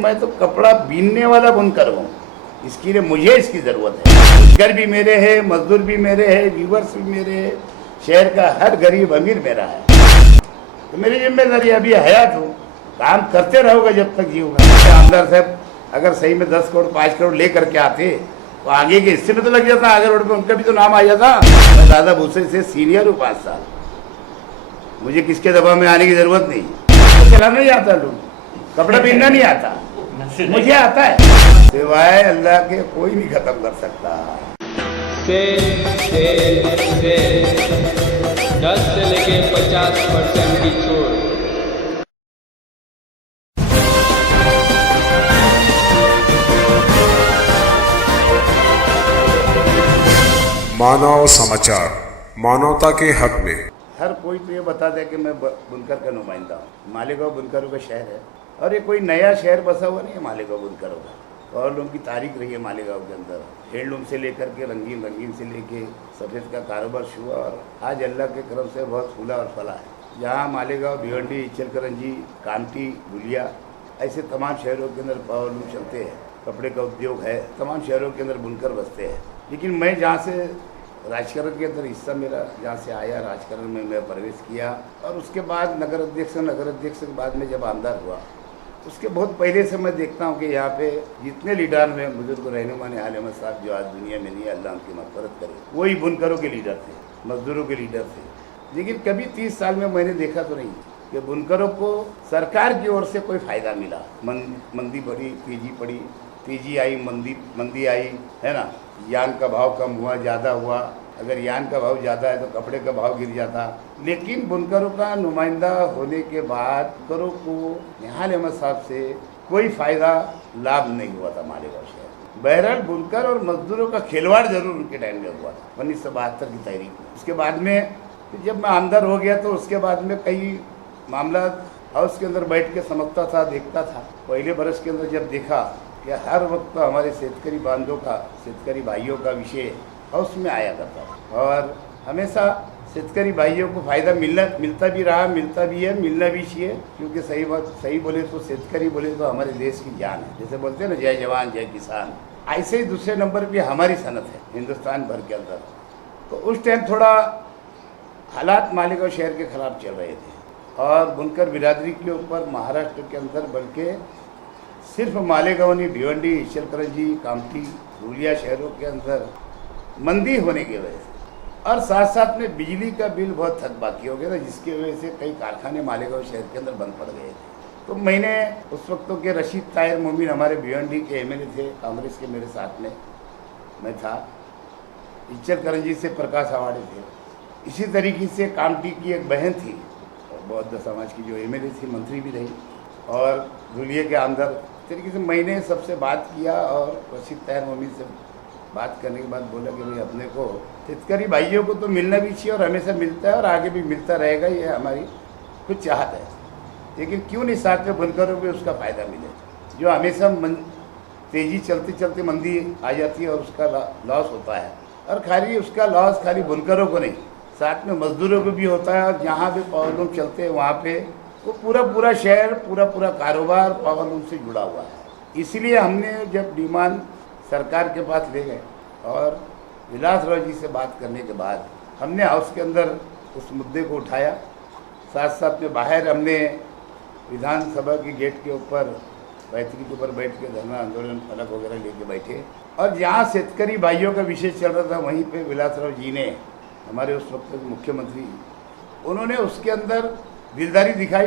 मैं तो कपड़ा बीनने वाला बुनकर हूँ, इसके लिए मुझे इसकी ज़रूरत है। घर भी मेरे हैं, मजदूर भी मेरे हैं, व्यूवर्स भी मेरे हैं, शहर का हर गरीब अमीर मेरा है। तो मेरी जिम्मेदारी अभी हयात हूँ, काम करते रहोगे जब तक जीऊंगा। आमदार साहब अगर सही में 10 करोड़ 5 करोड़ ले करके आते तो आगे के हिस्से में तो लग जाता, आगे रोड पे उनका भी तो नाम आ जाता। मैं दादा भूसे से सीनियर हूँ 5 साल, मुझे किसके दबाव में आने की जरूरत नहीं। तो चलाना नहीं आता, लोग कपड़ा पहनना नहीं आता, मुझे आता है। सिवाय अल्लाह के कोई नहीं खत्म कर सकता। से 10 से लेके 50% की छूट। मानव समाचार, मानवता के हक में। हर कोई तो ये बता दे कि मैं बुनकर का नुमाइंदा हूँ। मालेगांव बुनकरों का शहर है और ये कोई नया शहर बसा हुआ नहीं है मालेगांव बुनकरों का। और लोगों की तारीख रही है मालेगांव के अंदर, हैंडलूम से लेकर के रंगीन से लेके सफ़ेद का कारोबार शुरू और आज अल्लाह के करम से बहुत फूला और फला है। यहाँ मालेगांव, भिवंडी, इचलकरंजी, कामठी, धुलिया ऐसे तमाम शहरों के अंदर पावरलूम चलते हैं, कपड़े का उद्योग है, तमाम शहरों के अंदर बुनकर बसते हैं। लेकिन मैं जहाँ से राजकारण के अंदर हिस्सा मेरा जहाँ से आया, राजकारण में मैं प्रवेश किया और उसके बाद नगर अध्यक्ष के बाद में जब आमदार हुआ, उसके बहुत पहले से मैं देखता हूँ कि यहाँ पे जितने लीडर में बुजुर्ग रहनुमा निहाल अहमद साहब जो आज दुनिया में नहीं है, अल्लाह उनकी मग़फ़िरत करे, वही बुनकरों के लीडर थे, मजदूरों के लीडर थे। लेकिन कभी 30 साल में मैंने देखा तो नहीं कि बुनकरों को सरकार की ओर से कोई फ़ायदा मिला। मंदी बढ़ी, तेजी आई, मंदी आई, है ना। यान का भाव कम हुआ, ज़्यादा हुआ, अगर यान का भाव ज़्यादा है तो कपड़े का भाव गिर जाता। लेकिन बुनकरों का नुमाइंदा होने के बाद बुनकरों को निहाल अहमद साहब से कोई फ़ायदा लाभ नहीं हुआ था मालेगांव शहर। बहरहाल बुनकर और मजदूरों का खिलवाड़ जरूर उनके टाइम में हुआ था 1972 की तारीख में। उसके बाद में जब मैं आमदार हो गया तो उसके बाद में कई मामला हाउस के अंदर बैठ के समझता था, देखता था। पहले बरस के अंदर जब देखा कि हर वक्त हमारे शेतकरी बांधों का, शेतकरी भाइयों का विषय हाउस में आया करता था और हमेशा शेतकरी भाइयों को फ़ायदा मिलता भी रहा, मिलता भी है, मिलना भी चाहिए। क्योंकि सही बोले तो शेतकरी बोले तो हमारे देश की जान है। जैसे बोलते हैं ना, जय जवान जय किसान, ऐसे ही दूसरे नंबर पे हमारी सनत है हिंदुस्तान भर के अंदर। तो उस टाइम थोड़ा हालात मालेगांव शहर के ख़राब चल रहे थे और बुनकर बिरादरी के ऊपर महाराष्ट्र के अंदर बल्कि सिर्फ मालेगांव नहीं, भिवंडी, इचलकरंजी, कामठी, धुलिया शहरों के अंदर मंदी होने की वजह से और साथ साथ में बिजली का बिल बहुत थकबाकी हो गया था, जिसकी वजह से कई कारखाने मालेगांव शहर के अंदर बंद पड़ गए थे। तो मैंने उस वक्त के रशीद ताहिर मोमिन हमारे भिवंडी के एमएलए थे, कांग्रेस के, मेरे साथ में मैं था। इचलकरंजी से प्रकाश आवाड़े थे। इसी तरीके से कामठी की एक बहन थी बौद्ध समाज की, जो एमएलए थी, मंत्री भी रही और धुलिया के आमदार तरीके से मैंने सबसे बात किया और रशीद ताहिर मोमिन से बात करने के बाद बोला कि भाई अपने को शेतकरी भाइयों को तो मिलना भी चाहिए और हमेशा मिलता है और आगे भी मिलता रहेगा, ये हमारी कुछ चाहत है। लेकिन क्यों नहीं साथ में बुनकरों को उसका फ़ायदा मिले, जो हमेशा तेज़ी चलते मंदी आ जाती है और उसका लॉस होता है। और खाली उसका लॉस खाली बुनकरों को नहीं, साथ में मजदूरों को भी होता है। और जहाँ भी पावरलूम चलते हैं वहाँ पे वो पूरा शहर, पूरा कारोबार पावरलूम से जुड़ा हुआ है। इसलिए हमने जब डिमांड सरकार के पास ले गए और विलासराव जी से बात करने के बाद हमने हाउस के अंदर उस मुद्दे को उठाया। साथ में बाहर हमने विधानसभा के गेट के ऊपर, बैतरी के ऊपर बैठ के धरना आंदोलन फलक वगैरह लेके बैठे और जहाँ शेतकरी भाइयों का विषय चल रहा था वहीं पे विलासराव जी ने, हमारे उस वक्त के मुख्यमंत्री, उन्होंने उसके अंदर दिलदारी दिखाई।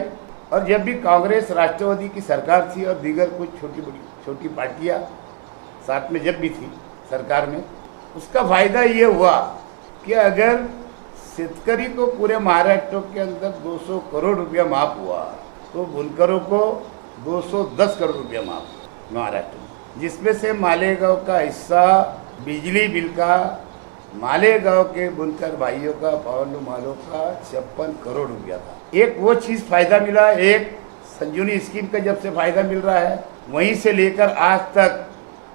और जब भी कांग्रेस राष्ट्रवादी की सरकार थी और दीगर कुछ छोटी पार्टियां साथ में जब भी थी सरकार में, उसका फ़ायदा ये हुआ कि अगर शेतकरी को पूरे महाराष्ट्र के अंदर 200 करोड़ रुपया माफ़ हुआ तो बुनकरों को 210 करोड़ रुपया माफ़ महाराष्ट्र में, जिसमें से मालेगांव का हिस्सा बिजली बिल का, मालेगांव के बुनकर भाइयों का, पावरलूम वालों का 56 करोड़ रुपया था। एक वो चीज़ फ़ायदा मिला, एक संजीवनी स्कीम का जब से फ़ायदा मिल रहा है, वहीं से लेकर आज तक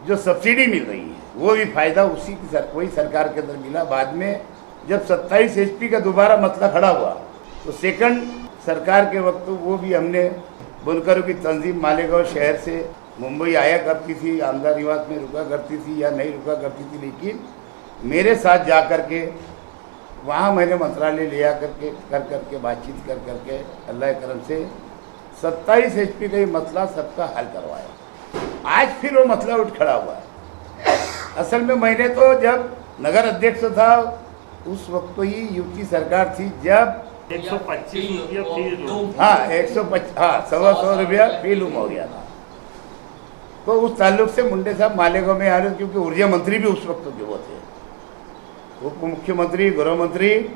जो सब्सिडी मिल रही है वो भी फ़ायदा वही सरकार के अंदर मिला। बाद में जब 27 HP का दोबारा मसला खड़ा हुआ तो सेकंड सरकार के वक्त वो भी हमने बुनकरों की तंजीम मालेगांव शहर से मुंबई आया करती थी, आमदार निवास में रुका करती थी या नहीं रुका करती थी, लेकिन मेरे साथ जा कर के वहाँ मैंने मंत्रालय ले आ करके कर बातचीत कर करके अल्लाह के करम से 27 HP का ये मसला सबका हल करवाया। आज फिर वो मसला उठ खड़ा हुआ है। असल में मैंने तो जब नगर अध्यक्ष था उस वक्त तो ही यूपी सरकार थी, जब 125 रुपया फी लूम। हाँ 125 हाँ 125 रुपया फी लूम हो गया था। तो उस ताल्लुक से मुंडे साहब मालेगांव में आ रहे, क्योंकि ऊर्जा मंत्री भी उस वक्त के वो थे, उप मुख्यमंत्री, गृह मंत्री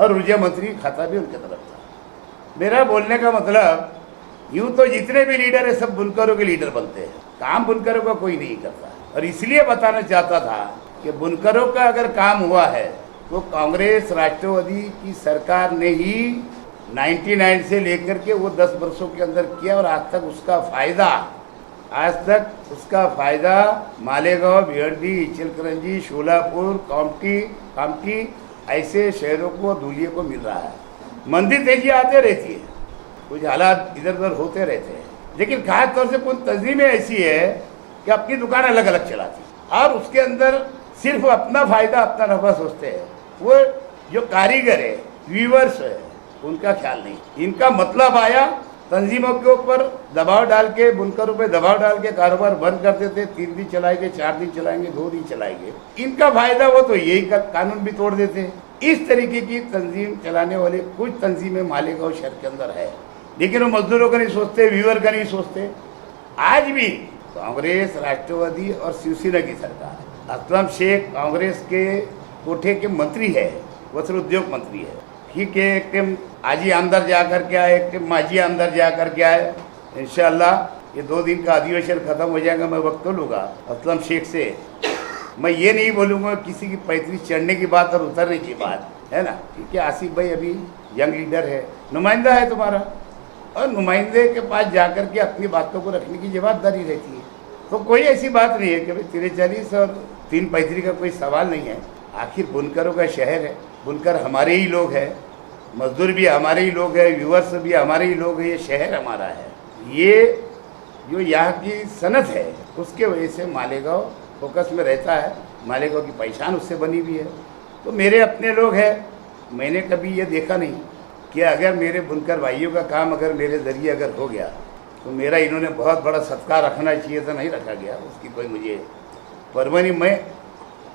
और ऊर्जा मंत्री खाता भी उनके तरफ था। मेरा बोलने का मतलब, यूं तो जितने भी लीडर है सब बुनकरों के लीडर बनते हैं, काम बुनकरों का कोई नहीं करता। और इसलिए बताना चाहता था कि बुनकरों का अगर काम हुआ है तो कांग्रेस राष्ट्रवादी की सरकार ने ही 99 से लेकर के वो 10 वर्षों के अंदर किया, और आज तक उसका फायदा मालेगांव, भिवंडी, इचलकरंजी, शोलापुर, कामठी ऐसे शहरों को, धुलिये को मिल रहा है। मंदी तेजी आते रहती है, कुछ हालात इधर उधर होते रहते हैं, लेकिन खास तौर से कुछ तंजीमें ऐसी है कि अपनी दुकान अलग अलग चलाती है और उसके अंदर सिर्फ अपना फायदा, अपना नफा सोचते हैं। वो जो कारीगर है, वीवर्स है, उनका ख्याल नहीं। इनका मतलब आया तंजीमों के ऊपर दबाव डाल के, बुनकरों पे दबाव डाल के कारोबार बंद कर देते, 3 दिन चलाएंगे, 4 दिन चलाएंगे, 2 दिन चलाएंगे। इनका फायदा वो तो यही कानून भी तोड़ देते। इस तरीके की तंजीम चलाने वाले कुछ तंजीमें मालेगांव शहर के अंदर है, लेकिन वो मजदूरों का नहीं सोचते, वीवर का नहीं सोचते। आज भी कांग्रेस, राष्ट्रवादी और शिवसेना की सरकार, असलम शेख कांग्रेस के कोठे के मंत्री है, वस्त्र उद्योग मंत्री है, ठीक है। एक टाइम आजी आमदार जा करके आए, एक टाइम माजी आमदार जा करके आए। इंशाअल्लाह ये 2 दिन का अधिवेशन खत्म हो जाएगा, मैं वक्त तो लूँगा असलम शेख से। मैं ये नहीं बोलूँगा किसी की पैतरी चढ़ने की बात और उतरने की बात है ना, क्योंकि आसिफ भाई अभी यंग लीडर है, नुमाइंदा है तुम्हारा, और नुमाइंदे के पास जाकर के अपनी बातों को रखने की जवाबदारी रहती है। तो कोई ऐसी बात नहीं है कि भाई 43 और 3 पैतरी का कोई सवाल नहीं है। आखिर बुनकरों का शहर है, बुनकर हमारे ही लोग हैं, मजदूर भी हमारे ही लोग हैं, व्यूवर्स भी हमारे ही लोग हैं, ये शहर हमारा है। ये जो यहाँ की सनत है उसके वजह से मालेगांव फोकस में रहता है, मालेगांव की पहचान उससे बनी हुई है। तो मेरे अपने लोग हैं, मैंने कभी ये देखा नहीं कि अगर मेरे बुनकर भाइयों का काम अगर मेरे ज़रिए अगर हो गया तो मेरा इन्होंने बहुत बड़ा सत्कार रखना चाहिए था, नहीं रखा गया, उसकी कोई मुझे परवाह नहीं।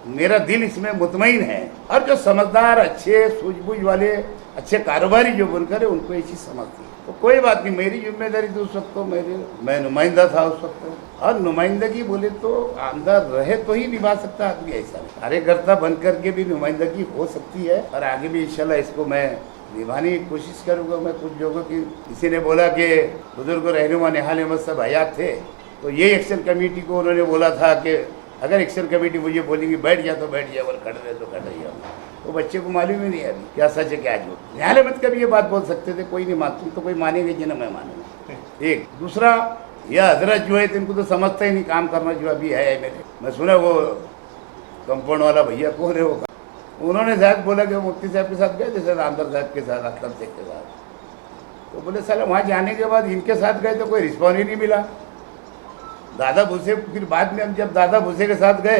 मेरा दिल इसमें मुतमईन है, और जो समझदार, अच्छे सूझबूझ वाले, अच्छे कारोबारी जो बुनकर है उनको ये चीज़ समझती है। तो कोई बात नहीं, मेरी जिम्मेदारी तो उस वक्त तो मैं नुमाइंदा था उस वक्त, और नुमाइंदगी बोले तो आमदार रहे तो ही निभा सकता आदमी, ऐसा कार्यकर्ता बन करके भी नुमाइंदगी हो सकती है, और आगे भी इंशाल्लाह इसको मैं निभाने की कोशिश करूँगा। मैं कुछ लोगों की, किसी ने बोला कि बुजुर्ग रहनुमा निहाल अहमद साहब हयात थे, तो ये एक्शन कमेटी को उन्होंने बोला था कि अगर एक्शन कमेटी मुझे बोलेंगी बैठ जा तो बैठ जाए, और खड़ रहे तो खड़ रही है। वो बच्चे को मालूम ही नहीं है अभी क्या सच है क्या झूठ। न्यायालय मत कभी ये बात बोल सकते थे, कोई नहीं मान, तुम तो कोई मानेंगे जी ना मैं मानूंगा। एक दूसरा, यह हजरत जो है इनको तो समझता ही नहीं काम करना जो अभी है मेरे। मैं सुना वो कंपाउंड वाला भैया कौन है, वो उन्होंने शायद बोला कि वो मुफ्ती साहब के साथ गए, जैसे आमदार साहब के साथ, असलम शेख के साथ। तो बोले साला वहाँ जाने के बाद इनके साथ गए तो कोई रिस्पॉन्स ही नहीं मिला। दादा भूसे, फिर बाद में हम जब दादा भूसे के साथ गए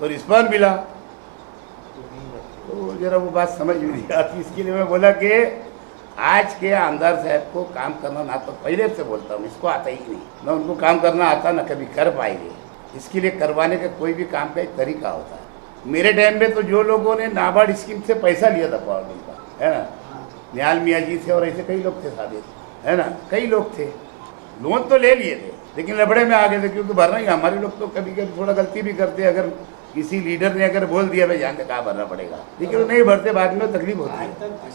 तो रिस्पॉन्स मिला। तो जरा वो बात समझ में नहीं आती, इसके लिए मैं बोला कि आज के आमदार साहब को काम करना ना, तो पहले से बोलता हूँ इसको आता ही नहीं, ना उनको काम करना आता ना कभी कर पाएंगे। इसके लिए करवाने का कोई भी काम का एक तरीका होता है। मेरे टाइम में तो जो लोगों ने नाबार्ड स्कीम से पैसा लिया था पावर बिल का, है ना, निहाल मियाँ जी थे और ऐसे कई लोग थे सादे, है ना, कई लोग थे, लोन तो ले लिए थे लेकिन लबड़े में आ गए थे, क्योंकि भरना ही हमारे लोग तो कभी कभी थोड़ा गलती भी करते। अगर किसी लीडर ने अगर बोल दिया भाई जान के कहाँ भरना पड़ेगा, लेकिन वो नहीं भरते, बाद में तकलीफ होती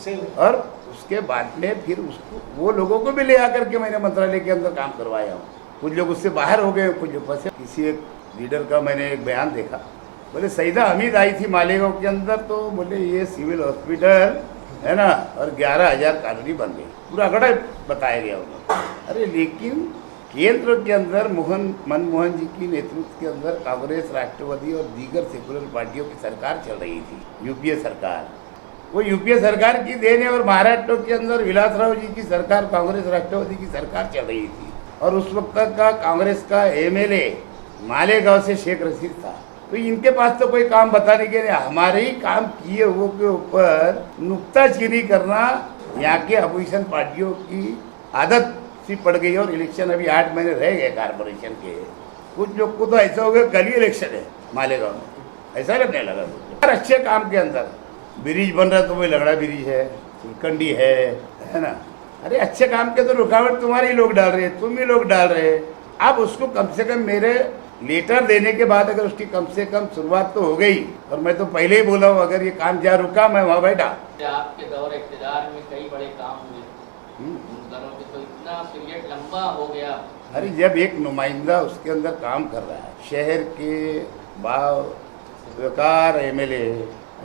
है। और उसके बाद में फिर उसको वो लोगों को भी ले आकर के मैंने मंत्रालय के अंदर काम करवाया हूँ। कुछ लोग उससे बाहर हो गए, कुछ लोग फंसे। किसी एक लीडर का मैंने एक बयान देखा, बोले सईदा हमीद आई थी मालेगांव के अंदर, तो बोले ये सिविल हॉस्पिटल है ना, और 11,000 कॉलोनी बन गई, पूरा आंकड़ा बताया गया उन्होंने। अरे लेकिन केंद्र के अंदर मनमोहन जी की नेतृत्व के अंदर कांग्रेस, राष्ट्रवादी और दीगर सेकुलर पार्टियों की सरकार चल रही थी, यूपीए सरकार। वो यूपीए सरकार की देन है, और महाराष्ट्र के अंदर विलासराव जी की सरकार, कांग्रेस राष्ट्रवादी की सरकार चल रही थी। और उस वक्त का कांग्रेस का एमएलए मालेगांव से शेख रशीद था। तो इनके पास तो कोई काम बताने के लिए हमारे ही काम किए हुए के ऊपर नुक्ताचीनी करना यहाँ के अपोजिशन पार्टियों की आदत सी पड़ गई। और इलेक्शन अभी 8 महीने रह गए कारपोरेशन के। कुछ लोग को तो ऐसा हो गया कल ही इलेक्शन है मालेगांव में, ऐसा लगने लगा। हर अच्छे काम के अंदर ब्रिज बन रहा तो वही लगड़ा ब्रिज है, सुलकंडी है ना। अरे अच्छे काम के तो रुकावट तुम्हारे ही लोग डाल रहे हैं, तुम ही लोग डाल रहे हैं। अब उसको कम से कम मेरे लेटर देने के बाद अगर उसकी कम से कम शुरुआत तो हो गई। और मैं तो पहले ही बोला हूँ अगर ये काम जहाँ रुका मैं वहाँ बैठा। आपके दौर इक़्तिदार में कई बड़े काम हुए, बुनकरों के तो इतना पीरियड लंबा हो गया। अरे जब एक नुमाइंदा उसके अंदर काम कर रहा है, शहर के भाव बेकार एमएलए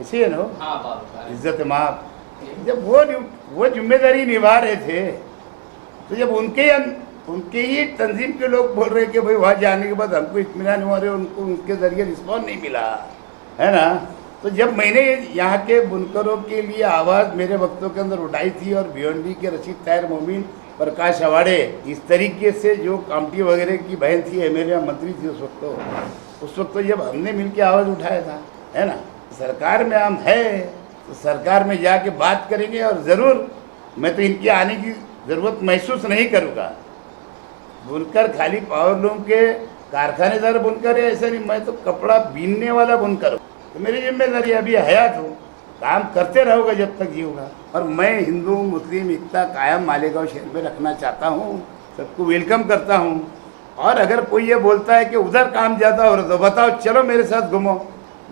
ऐसे है ना, हाँ बाबू इज्जत माप, जब वो जिम्मेदारी निभा रहे थे तो जब उनके ही तंजीम के लोग बोल रहे कि भाई वहाँ जाने के बाद हमको इत्मीनान हुआ रहे, उनको उनके जरिए रिस्पॉन्स नहीं मिला है ना। तो जब मैंने यहाँ के बुनकरों के लिए आवाज़ मेरे वक्तों के अंदर उठाई थी और भिवंडी के रशीद ताहिर मोमिन, प्रकाश अवाड़े, इस तरीके से जो कामटी वगैरह की बहन थी एमएलए मंत्री थी उस वक्त तो जब हमने मिलकर आवाज़ उठाया था है ना। सरकार में हम है तो सरकार में जाके बात करेंगे। और ज़रूर मैं तो इनके आने की ज़रूरत महसूस नहीं करूँगा। बुनकर खाली पावरलूम के कारखानेदार बुनकर है ऐसा नहीं, मैं तो कपड़ा बीनने वाला बुनकर हूँ। तो मेरी जिम्मेदारी अभी हयात हूँ, काम करते रहोगे जब तक जीऊँगा। और मैं हिंदू मुस्लिम एकता कायम मालेगांव शहर में रखना चाहता हूँ, सबको वेलकम करता हूँ। और अगर कोई ये बोलता है कि उधर काम ज़्यादा हो रहा तो बताओ, चलो मेरे साथ घूमो,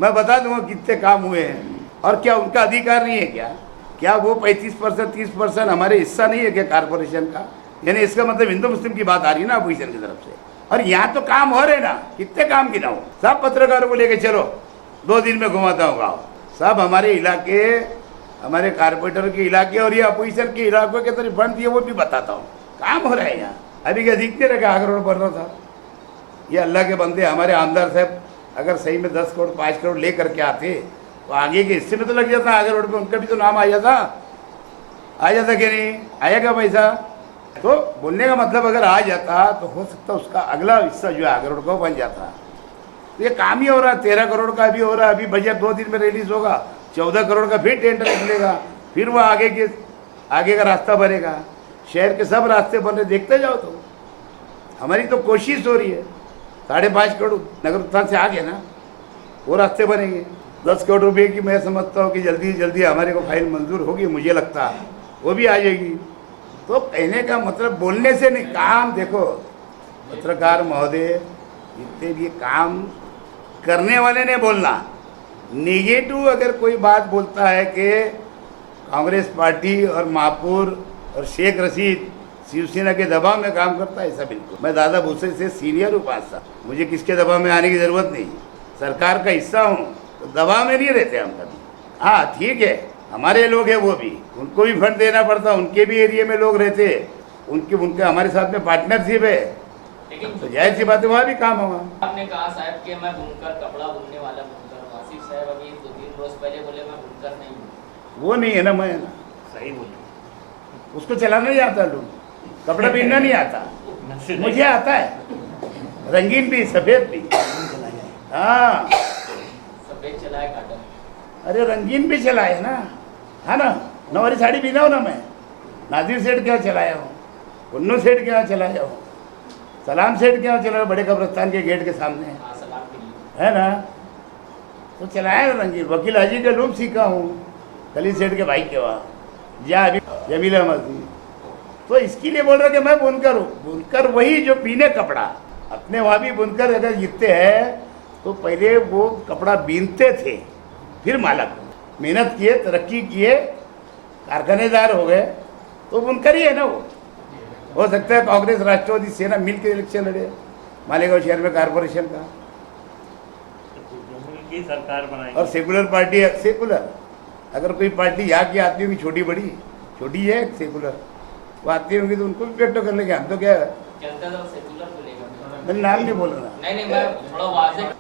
मैं बता दूंगा कितने काम हुए हैं। और क्या उनका अधिकार नहीं है क्या वो 35% 30% हमारे हिस्सा नहीं है क्या कारपोरेशन का? यानी इसका मतलब हिंदू मुस्लिम की बात आ रही है ना अपोजिशन की तरफ से। और यहाँ तो काम हो रहे ना, कितने काम गिनाओ। सब पत्रकारों को लेके चलो, 2 दिन में घुमाता हूँ गाँव। सब हमारे इलाके, हमारे कारपोरेटर के इलाके और ये अपोजिशन के इलाकों के तरफ फंड दिए वो भी बताता हूँ। काम हो रहा है यहाँ। अभी क्या दिखते रहे आग रोड बन रहा था। ये अल्लाह के बंदे हमारे आमदार साहब अगर सही में 10 करोड़ 5 करोड़ ले करके आते तो आगे के हिस्से में तो लग जाता आगे रोड पे, उनका भी तो नाम आ जाता कि नहीं आएगा पैसा। तो बोलने का मतलब अगर आ जाता तो हो सकता उसका अगला हिस्सा जो है आगे रोड का बन जाता। तो ये काम ही हो रहा है, 13 करोड़ का भी हो रहा है। अभी बजट 2 दिन में रिलीज होगा, 14 करोड़ का फिर टेंडर निकलेगा, फिर वो आगे का रास्ता बनेगा। शहर के सब रास्ते बन रहे, देखते जाओ। तो हमारी तो कोशिश हो रही है, 5.5 करोड़ नगर उत्थान से आगे ना वो रास्ते बनेंगे। 10 करोड़ रुपए की मैं समझता हूँ कि जल्दी जल्दी हमारे को फाइल मंजूर होगी, मुझे लगता है वो भी आ जाएगी। तो कहने का मतलब बोलने से नहीं, काम देखो पत्रकार महोदय, जितने भी काम करने वाले ने बोलना। नेगेटिव अगर कोई बात बोलता है कि कांग्रेस पार्टी और महापौर और शेख रशीद शिवसेना के दबाव में काम करता है, ऐसा बिल्कुल। मैं दादा भूसे से सीनियर हूँ 5 साल, मुझे किसके दबाव में आने की ज़रूरत नहीं। सरकार का हिस्सा हूँ तो दबाव में नहीं रहते हम कभी। हाँ ठीक है, हमारे लोग हैं वो भी, उनको भी फंड देना पड़ता, उनके भी एरिया में लोग रहते, उनके हमारे साथ में पार्टनरशिप है, लेकिन तो जाहिर सी बात है वहाँ भी काम होगा। आपने कहा साहब कि मैं बुनकर, कपड़ा बुनने वाला बुनकर हूँ। आसिफ साहब अभी 2-3 रोज पहले बोले मैं बुनकर नहीं हूँ। वो नहीं है ना, मैं ना सही बोले, उसको चलाना नहीं आता, लोग कपड़ा बीनना नहीं आता, मुझे आता है, रंगीन भी सफ़ेद भी। हाँ सफेद चलाए काटन, अरे रंगीन भी चलाए ना, है ना। नवारी साड़ी बीना हो ना, मैं नादिर सेठ क्या चलाया हूँ, उन्नू सेठ क्या चलाया हूँ, सलाम सेठ क्या चलाया, बड़े कब्रस्तान के गेट के सामने हाँ सलाम के लिए है ना, तो चलाया ना रंगीन। वकील हाजी का लूप सीखा हूँ खलील सेठ के भाई के वहाँ, जहाँ अभी जमील अहमद थी। तो इसके लिए बोल रहा कि मैं बुनकर हूँ। बुनकर वही जो बीने कपड़ा, अपने वहाँ भी बुनकर अगर जीतते हैं तो पहले वो कपड़ा बीनते थे, फिर मालक मेहनत किए, तरक्की किए, कारखानेदार हो गए, तो बुनकर ही है ना वो। हो सकता है कांग्रेस राष्ट्रवादी सेना मिल के इलेक्शन लड़े मालेगांव शहर में कारपोरेशन का, की सरकार बनाई। और सेकुलर पार्टी, सेकुलर अगर कोई पार्टी यहाँ की आती होगी, छोटी बड़ी, छोटी है सेकुलर, वो आती होंगी तो उनको भी पेटो कर लेंगे। हम तो क्या है, चलता था सेकुलर को लेकर। मैंने नाम नहीं बोल रहा। नहीं मैं थोड़ा वाज़ेह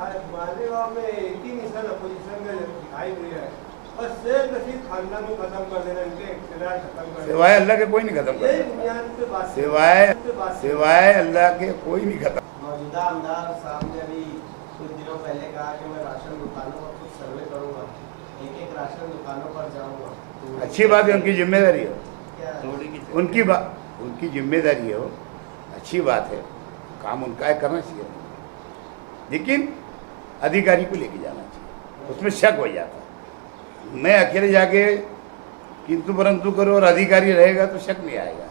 मालेगांव में एक ही मिशन अपोजिशन का दिखाई दे रहा है बस शेख रशीद खानदान को खत्म कर देना, इनके इख्तियार खत्म कर देना। सिवाय अल्लाह के कोई नहीं खत्म कर यही सकता। बुनियाद पे बात है। सिवाय अल्लाह के कोई नहीं खत्म। मौजूदा आमदार साहब ने अभी कुछ दिनों पहले कहा कि मैं राशन दुकानों पर कुछ सर्वे करूंगा, एक राशन दुकानों पर जाऊंगा। तो अच्छी बात है, उनकी जिम्मेदारी है, क्या उनकी जिम्मेदारी है वो, अच्छी बात है, काम उनका है, करना चाहिए, लेकिन अधिकारी को लेके जाना चाहिए, उसमें शक हो जाता है। मैं अकेले जाके किंतु परंतु करो और अधिकारी रहेगा तो शक नहीं आएगा।